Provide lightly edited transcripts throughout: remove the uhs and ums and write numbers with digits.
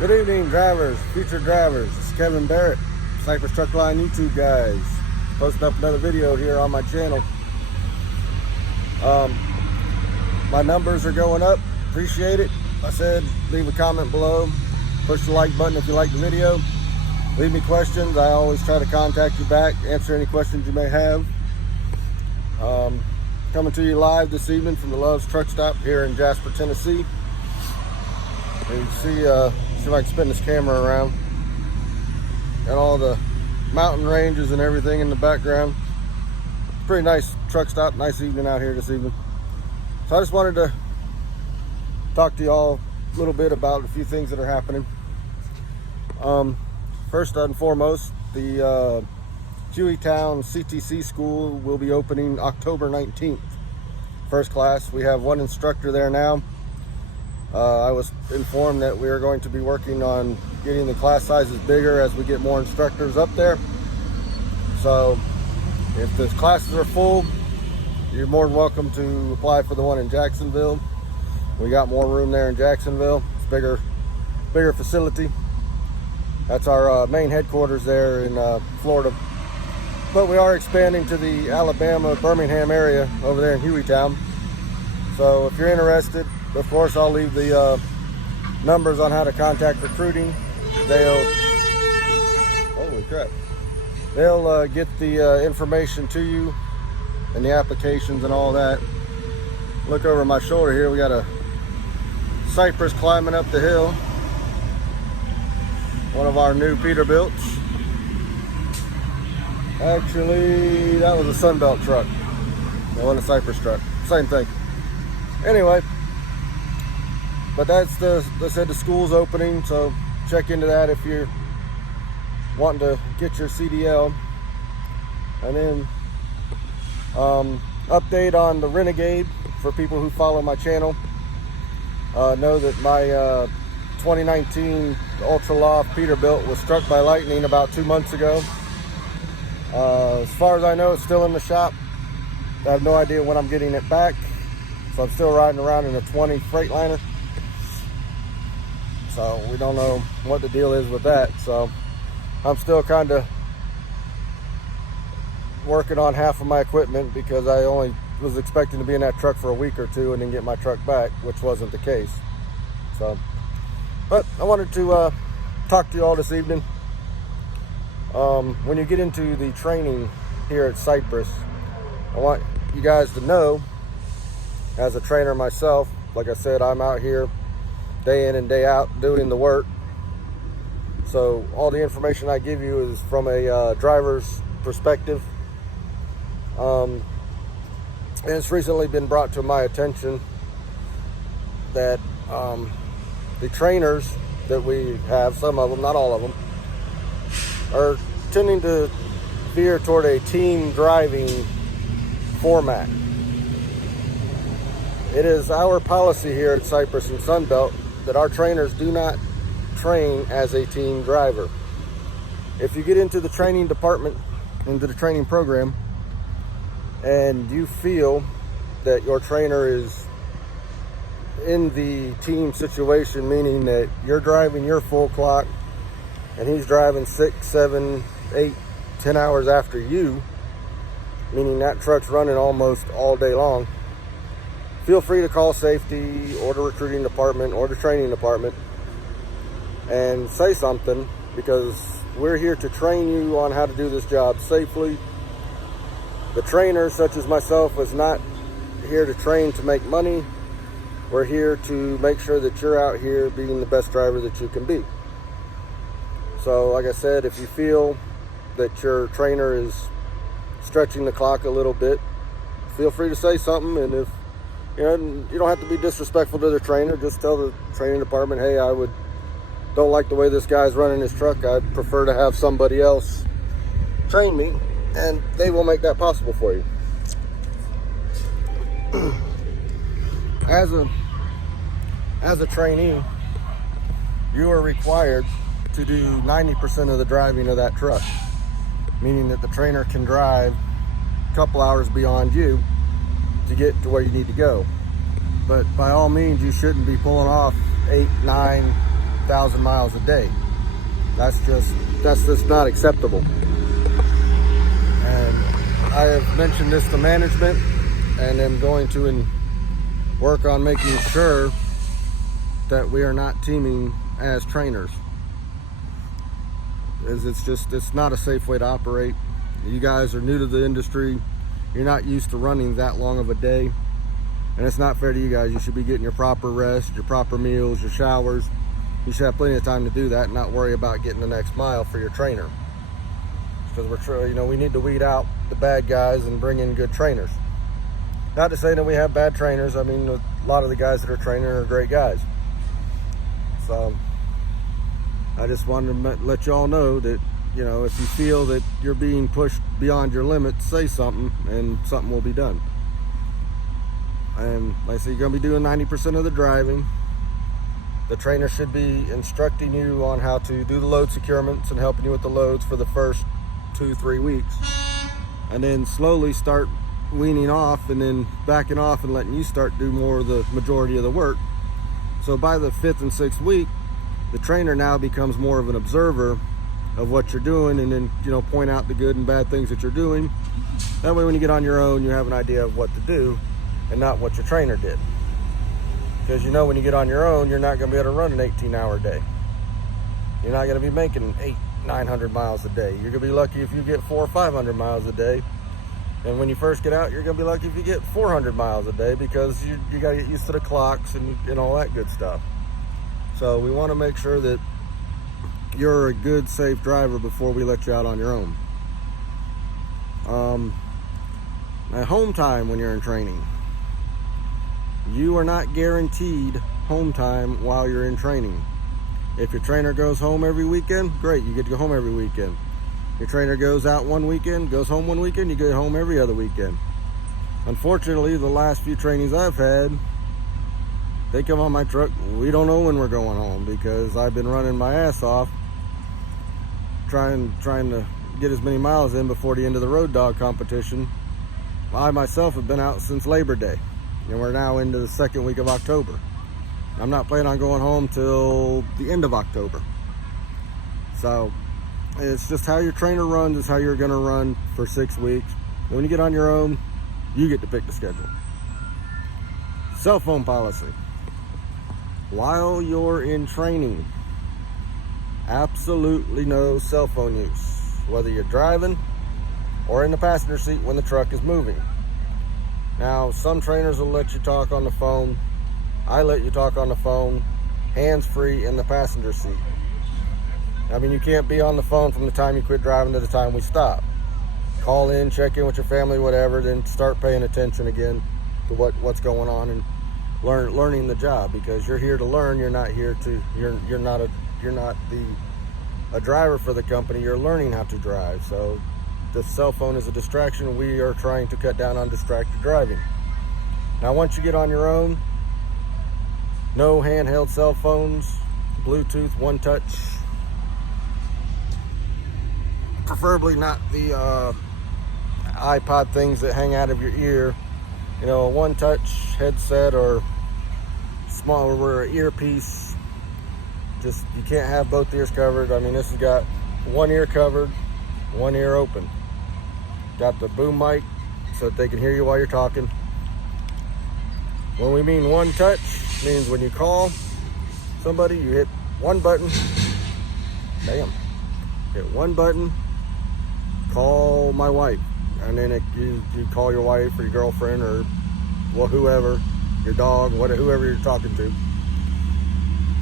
Good evening, drivers, future drivers. This is Kevin Barrett, Cypress Truck Line YouTube guys. Posting up another video here on my channel. My numbers are going up. Appreciate it. Like I said, leave a comment below. Push the like button if you like the video. Leave me questions. I always try to contact you back, answer any questions you may have. Coming to you live this evening from the Love's Truck Stop here in Jasper, Tennessee. And you see if I can spin this camera around. Got all the mountain ranges and everything in the background. Pretty nice truck stop, nice evening out here this evening. So I just wanted to talk to you all a little bit about a few things that are happening. First and foremost, the HEWYTOWN CTC school will be opening October 19th. First class. We have one instructor there now. I was informed that we are going to be working on getting the class sizes bigger as we get more instructors up there. So if the classes are full, you're more than welcome to apply for the one in Jacksonville. We got more room there in Jacksonville. It's bigger facility. That's our main headquarters there in Florida. But we are expanding to the Alabama, Birmingham area over there in HEWYTOWN. So if you're interested, of course, I'll leave the numbers on how to contact recruiting. Holy crap. They'll get the information to you and the applications and all that. Look over my shoulder here. We got a Cypress climbing up the hill. One of our new Peterbilts. Actually, that was a Sunbelt truck. That wasn't a Cypress truck. Same thing. Anyway, but that's they said the school's opening, so check into that if you're wanting to get your CDL. And then update on the Renegade for people who follow my channel. Know that my 2019 Ultra Loft Peterbilt was struck by lightning about 2 months ago. As far as I know, it's still in the shop. I have no idea when I'm getting it back. So I'm still riding around in a 20 Freightliner. So we don't know what the deal is with that. So I'm still kind of working on half of my equipment because I only was expecting to be in that truck for a week or two and then get my truck back, which wasn't the case. So, but I wanted to talk to you all this evening. When you get into the training here at Cypress, I want you guys to know, as a trainer myself, like I said, I'm out here day in and day out doing the work. So all the information I give you is from a driver's perspective. And it's recently been brought to my attention that the trainers that we have, some of them, not all of them, are tending to veer toward a team driving format. It is our policy here at Cypress and Sunbelt that our trainers do not train as a team driver. If you get into the training department, into the training program, and you feel that your trainer is in the team situation, meaning that you're driving your full clock and he's driving 6, 7, 8, 10 hours after you, meaning that truck's running almost all day long, feel free to call safety or the recruiting department or the training department and say something, because we're here to train you on how to do this job safely. The trainer, such as myself, is not here to train to make money. We're here to make sure that you're out here being the best driver that you can be. So like I said, if you feel that your trainer is stretching the clock a little bit, feel free to say something. And if you don't have to be disrespectful to the trainer, just tell the training department, hey, don't like the way this guy's running his truck. I'd prefer to have somebody else train me, and they will make that possible for you. As a trainee, you are required to do 90% of the driving of that truck, meaning that the trainer can drive a couple hours beyond you to get to where you need to go. But by all means, you shouldn't be pulling off 8, 9, 8,000 miles a day. That's just not acceptable. And I have mentioned this to management, and am going to work on making sure that we are not teaming as trainers. It's not a safe way to operate. You guys are new to the industry. You're not used to running that long of a day, and it's not fair to you guys. You should be getting your proper rest, your proper meals, your showers. You should have plenty of time to do that and not worry about getting the next mile for your trainer. Because we need to weed out the bad guys and bring in good trainers. Not to say that we have bad trainers. I mean, a lot of the guys that are training are great guys. So I just wanted to let y'all know that, if you feel that you're being pushed beyond your limits, say something and something will be done. And like I say, you're going to be doing 90% of the driving. The trainer should be instructing you on how to do the load securements and helping you with the loads for the first 2-3 weeks. And then slowly start weaning off and then backing off and letting you start do more of the majority of the work. So by the 5th and 6th week, the trainer now becomes more of an observer of what you're doing, and then point out the good and bad things that you're doing. That way when you get on your own, you have an idea of what to do and not what your trainer did. Because when you get on your own, you're not going to be able to run an 18-hour day. You're not going to be making 800-900 miles a day. You're going to be lucky if you get 400 or 500 miles a day. And when you first get out, you're going to be lucky if you get 400 miles a day, because you got to get used to the clocks and all that good stuff. So we want to make sure that you're a good, safe driver before we let you out on your own. At home time when you're in training, you are not guaranteed home time while you're in training. If your trainer goes home every weekend, great, you get to go home every weekend. Your trainer goes out one weekend, goes home one weekend, you get home every other weekend. Unfortunately, the last few trainings I've had, they come on my truck, we don't know when we're going home, because I've been running my ass off trying to get as many miles in before the end of the road dog competition. I myself have been out since Labor Day, and we're now into the 2nd week of October. I'm not planning on going home till the end of October. So it's just how your trainer runs is how you're going to run for 6 weeks. When you get on your own, you get to pick the schedule. Cell phone policy. While you're in training, absolutely no cell phone use, whether you're driving or in the passenger seat when the truck is moving. Now, some trainers will let you talk on the phone. I let you talk on the phone, hands-free in the passenger seat. I mean, you can't be on the phone from the time you quit driving to the time we stop. Call in, check in with your family, whatever, then start paying attention again to what's going on and learning the job, because you're here to learn. You're not here to, you're not a driver for the company. You're learning how to drive. So the cell phone is a distraction. We are trying to cut down on distracted driving. Now, once you get on your own, no handheld cell phones, Bluetooth, one touch. Preferably not the iPod things that hang out of your ear. A one touch headset or smaller earpiece. Just, you can't have both ears covered. I mean, this has got one ear covered, one ear open. Got the boom mic so that they can hear you while you're talking. When we mean one touch, means when you call somebody, you hit one button. Bam. Hit one button, call my wife. And then you call your wife or your girlfriend or whoever, your dog, whoever you're talking to.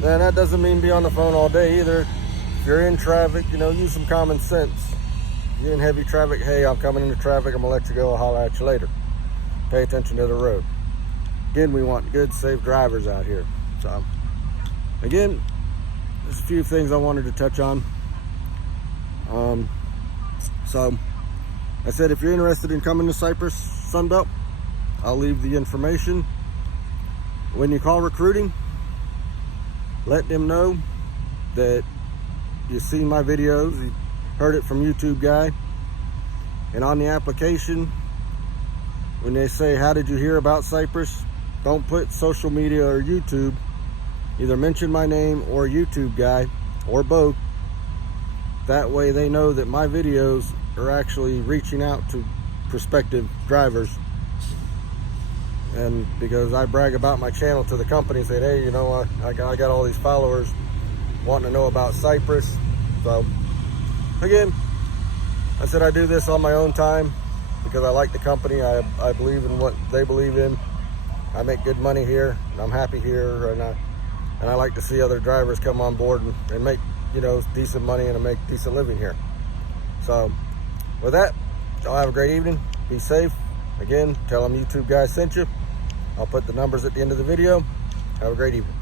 Then that doesn't mean be on the phone all day either. If you're in traffic, use some common sense. If you're in heavy traffic, hey, I'm coming into traffic, I'm gonna let you go, I'll holler at you later. Pay attention to the road. Again, we want good, safe drivers out here. So, again, there's a few things I wanted to touch on. So, I said if you're interested in coming to Cypress Sunbelt, I'll leave the information. When you call recruiting, let them know that you've seen my videos, you heard it from YouTube guy. And on the application, when they say, how did you hear about Cypress? Don't put social media or YouTube. either mention my name or YouTube guy, or both. That way they know that my videos are actually reaching out to prospective drivers. And because I brag about my channel to the company, saying, hey, you know, I got all these followers wanting to know about Cypress. So again, I said I do this on my own time because I like the company. I believe in what they believe in. I make good money here, and I'm happy here, and I like to see other drivers come on board and make, you know, decent money and make decent living here. So with that, y'all have a great evening. Be safe. Again, tell them YouTube guys sent you. I'll put the numbers at the end of the video. Have a great evening.